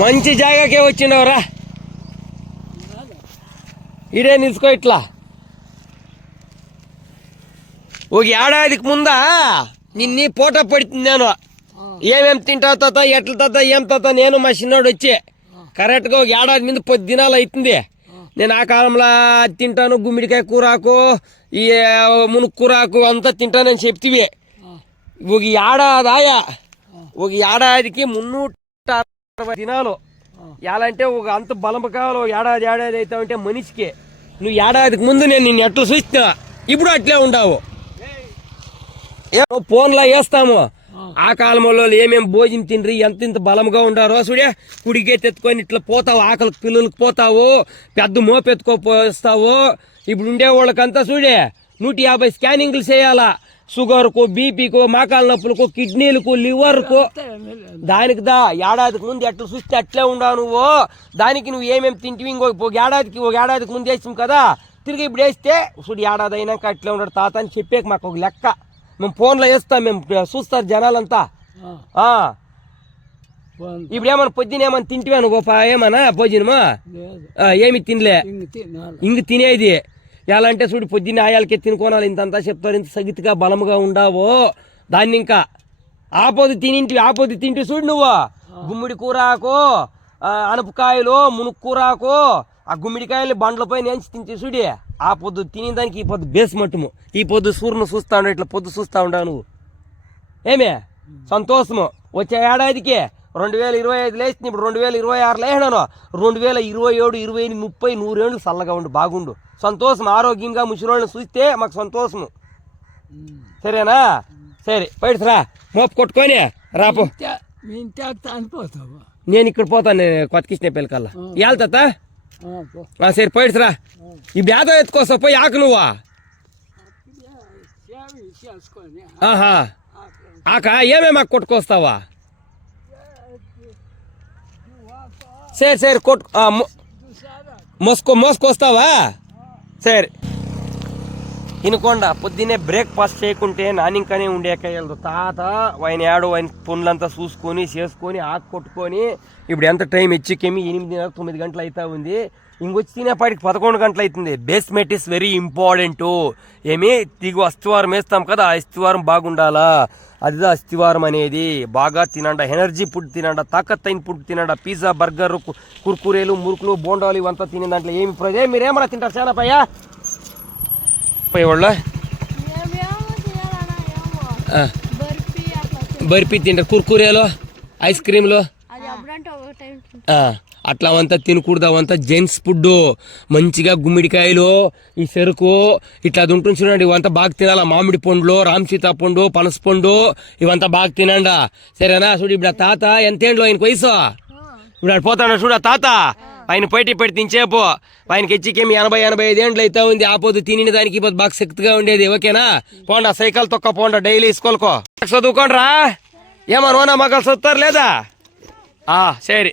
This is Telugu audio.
మంచి జాగాకే వచ్చిండవరా. ఇడే నిలుచుకో. ఇట్లా ఒక ఏడాదికి ముందా నిన్ని పోటా పడుతుంది. నేను ఏమేమి తింటావు తాత, ఎట్ల తాత, ఏం తాత, నేను మా చిన్నోడు వచ్చి కరెక్ట్గా ఒక ఏడాది మీద 10 దినాలు అవుతుంది. నేను ఆ కాలంలో తింటాను, గుమ్మిడికాయ కూరాకు, ఈ మునుక్కు కూరాకు అంతా తింటానని చెప్తివి. ఒక ఏడాదికి 360 దినాలు. ఎలా అంటే ఒక అంత బలం కావాలి. ఏడాది అవుతా ఉంటే మనిషికి. నువ్వు ఏడాదికి ముందు నేను నిన్ను ఎట్లా చూస్తా, ఇప్పుడు అట్లే ఉండవు. ఫోన్లో వేస్తాము. ఆ కాలంలో ఏమేమి భోజనం తిండ్రి, ఎంత బలంగా ఉండారో చూడే. కుడికే తెచ్చుకొని ఇట్లా పోతావు, ఆకలికి పిల్లలకి పోతావు, పెద్ద మోపెత్తుకోపోస్తావు. ఇప్పుడు ఉండే వాళ్ళకంతా చూడే 150 స్కానింగ్లు చేయాలా. షుగర్కు, బీపీకు, మోకాళ్ళ నొప్పులకు, కిడ్నీలకు, లివర్కు. దానికి ఏడాదికి ముందు ఎట్లా చూస్తే అట్లే ఉండవు నువ్వు. దానికి నువ్వు ఏమేమి తింటివి ఒక ఏడాదికి ముందు వేసాం కదా, తిరిగి ఇప్పుడు వేస్తే చూడు ఏడాది అయినాక అట్లే ఉన్నాడు తాత అని చెప్పేకి మాకు ఒక లెక్క. మేము ఫోన్లో వేస్తాం, మేము చూస్తారు జనాలంతా. ఇప్పుడు ఏమన్నా పొద్దున ఏమన్నా తింటివా నువ్వు? ఏమన్నా భోజనమా? ఏమి తినలే. ఇంక తినేది ఎలా అంటే చూడు, పొద్దున్న ఆయాలకే తినుకోనాలి, ఇంతంతా చెప్తారు, ఇంత సగితిగా బలముగా ఉండవు. దాన్ని ఇంకా ఆపోది తింటి చూడు నువ్వు. గుమ్మిడి కూరాకు, అనపకాయలు, మునుక్కు కూరాకు, ఆ గుమ్మిడికాయలు బండ్లపై నేంచి తింటే చూడి. ఆ పొద్దు తినేదానికి ఈ పొద్దు బేస్ మట్టుము. ఈ పొద్దు సూర్యును చూస్తా ఉండవు, ఇట్లా పొద్దు చూస్తా ఉండవు నువ్వు. ఏమే సంతోషము. వచ్చే ఏడాదికి 2025 లేచింది, ఇప్పుడు 2026 లేచినాను. 2027, 28, 30, 100 ఏళ్ళు చల్లగా ఉండు, బాగుండు, సంతోషం. ఆరోగ్యంగా ముసలోళ్ళని చూస్తే మాకు సంతోషము. సరేనా? సరే పైడ్స్రా, మోపు కొట్టుకొని రాపు. నేను ఇక్కడ పోతాను, కొత్త కిష్ణ కల్లా వెళ్తా. సరే పైడ్స్రా. ఈ బ్యాధ ఎత్తుకోసా పోయి ఆకు నువ్వా. ఆక ఏమేమి ఆకు కొట్టుకొస్తావా? సరే కొట్టు, మోసుకొస్తావా? సరే తినకుండా పొద్దున్నే బ్రేక్ఫాస్ట్ చేయకుంటే నానింకనే ఉండేకెళ్ళదు తాత. ఆయన పనులంతా చూసుకొని చేసుకొని ఆకు కొట్టుకొని ఇప్పుడు ఎంత టైం ఇచ్చికేమి 8, 9 గంటలు అవుతా ఉంది. ఇంకొచ్చి తినేపాటికి 11 గంటలు అవుతుంది. Basement is very important. ఏమి దిగు అస్థివారం వేస్తాం కదా, ఆ అస్థివారం బాగుండాలా. అదిదా అస్థివారం అనేది. బాగా తినండ, ఎనర్జీ ఫుడ్ తినండ, తాకత్ అయిన ఫుడ్ తినండ. పిజ్జా, బర్గర్, కుర్కురేలు, మురుకులు, బోండాలు ఇవంతా తినే దాంట్లో ఏమి ప్రయోజనం? మీరేమన్నా తింటారు చాలా పయ్యా వాళ్ళ బర్ఫీ తింటారు, కుర్కురేలు, ఐస్ క్రీమ్లు అట్లా అవంతా తినకూడదు. అవంతా జెంట్స్ ఫుడ్. మంచిగా గుమ్మిడికాయలు, ఈ చెరుకు ఇట్లా అది ఉంటుంది చూడండి, ఇవంతా బాగా తినాలా. మామిడి పండ్లు, రామసీతా పండు, పనస పండు ఇవంతా బాగా తినండా. సరేనా? చూడు ఇప్పుడు ఆ తాత ఎంతేండ్లో ఆయనకు వయసు. ఇప్పుడు ఆడు పోతాడు చూడు ఆ తాత. ఆయన పెట్టి తించేపు ఆయనకి ఎచ్చికేమి 80-85 ఏండ్లు అయితే ఉంది. ఆ పొద్దు తిని దానికి ఇప్పుడు బాగా శక్తిగా ఉండేది. ఓకేనా? పోండా, సైకిల్ తొక్క పోండా, డైలీ స్కూల్కో చదువుకోండి రా. ఏమన్నా మగలు చదువుతారు లేదా? సరే.